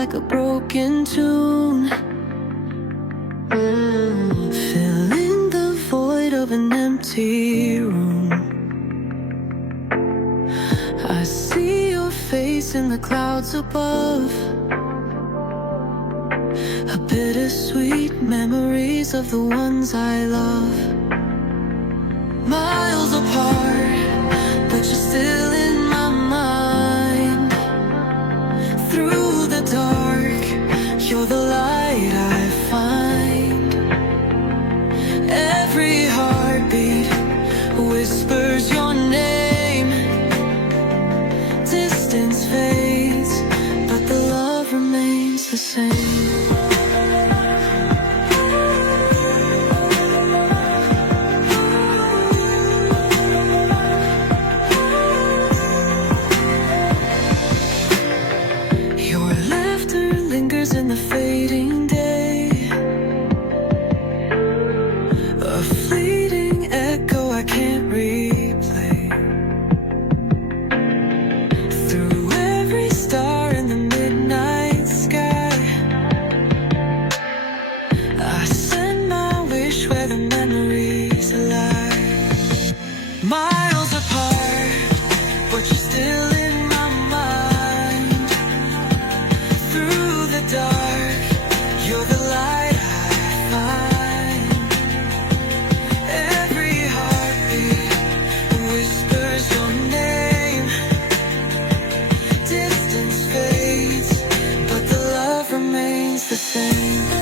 like a broken tune, filling the void of an empty room. I see your face in the clouds above, a bittersweet memories of the ones I love. Miles apart, but you're still in my mind. Through the dark, you're the light I find. Every heartbeat whispers your name. Distance fades, but the love remains the same. Your laughter lingers in the fading day, a fleeting echo I can't replay. Through every star in the midnight sky, I send my wish where the memories lie. Miles apart, but you're still in my mind. Through the dark, you're the light I find. Every heartbeat whispers your name. Distance fades, but the love remains the same.